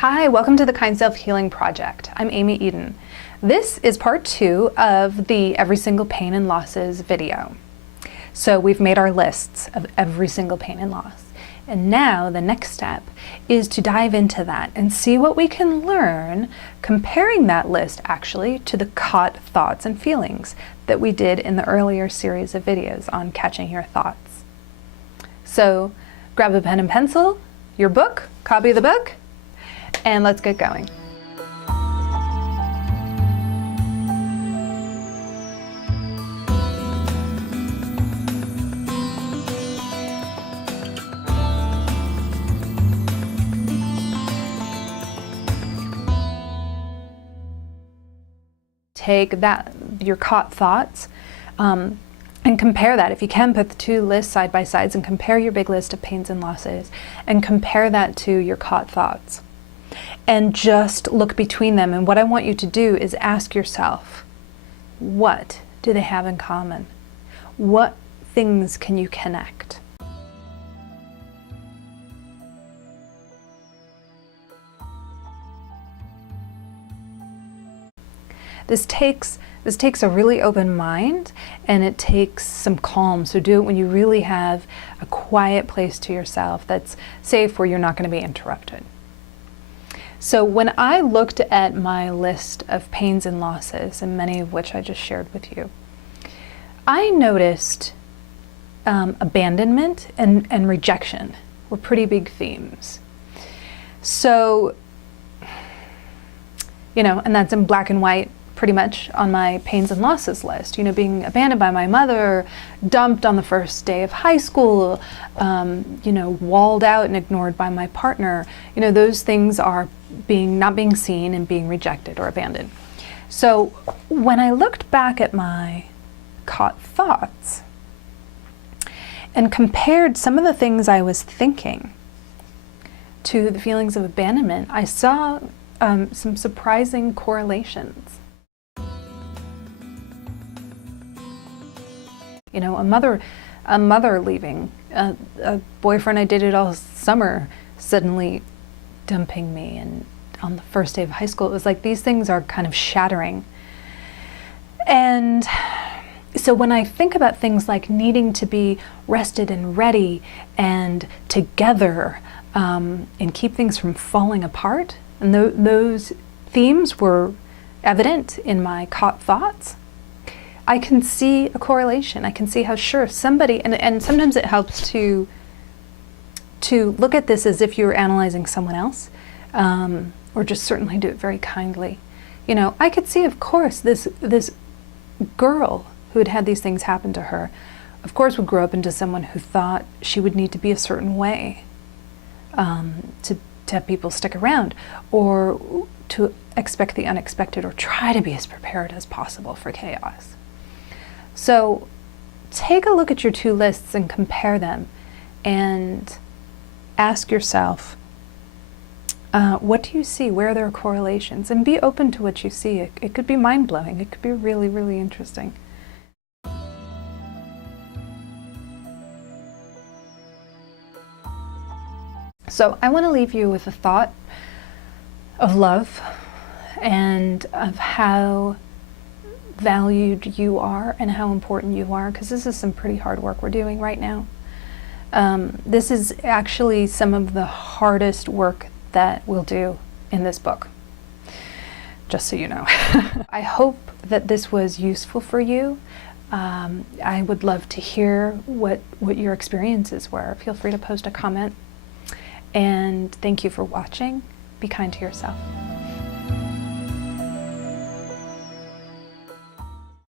Hi, welcome to the Kind Self-Healing Project. I'm Amy Eden. This is part 2 of the Every Single Pain and Losses video. So we've made our lists of every single pain and loss. And now the next step is to dive into that and see what we can learn comparing that list actually to the caught thoughts and feelings that we did in the earlier series of videos on catching your thoughts. So grab a pen and pencil, your book, copy the book, and let's get going. Take that, your caught thoughts, and compare that. If you can, put the two lists side by sides and compare your big list of pains and losses and compare that to your caught thoughts. And just look between them. And what I want you to do is ask yourself, what do they have in common? What things can you connect? This takes a really open mind, and it takes some calm. So do it when you really have a quiet place to yourself that's safe, where you're not going to be interrupted. So when I looked at my list of pains and losses, and many of which I just shared with you, I noticed abandonment and rejection were pretty big themes. So, and that's in black and white pretty much on my pains and losses list. Being abandoned by my mother, dumped on the first day of high school, walled out and ignored by my partner. Those things are not being seen and being rejected or abandoned. So when I looked back at my caught thoughts and compared some of the things I was thinking to the feelings of abandonment, I saw some surprising correlations. A mother leaving, a boyfriend I dated all summer suddenly dumping me, and on the first day of high school, it was like these things are kind of shattering. And so when I think about things like needing to be rested and ready and together, and keep things from falling apart, and those themes were evident in my caught thoughts, I can see a correlation. I can see how sure somebody, and sometimes it helps to look at this as if you were analyzing someone else, or just certainly do it very kindly. I could see, of course, this girl who had these things happen to her, of course, would grow up into someone who thought she would need to be a certain way to have people stick around, or to expect the unexpected, or try to be as prepared as possible for chaos. So take a look at your two lists and compare them, and ask yourself, what do you see? Where are there correlations? And be open to what you see. It could be mind-blowing. It could be really, really interesting. So I want to leave you with a thought of love and of how valued you are and how important you are, because this is some pretty hard work we're doing right now. This is actually some of the hardest work that we'll do in this book, just so you know. I hope that this was useful for you. I would love to hear what your experiences were. Feel free to post a comment. And thank you for watching. Be kind to yourself.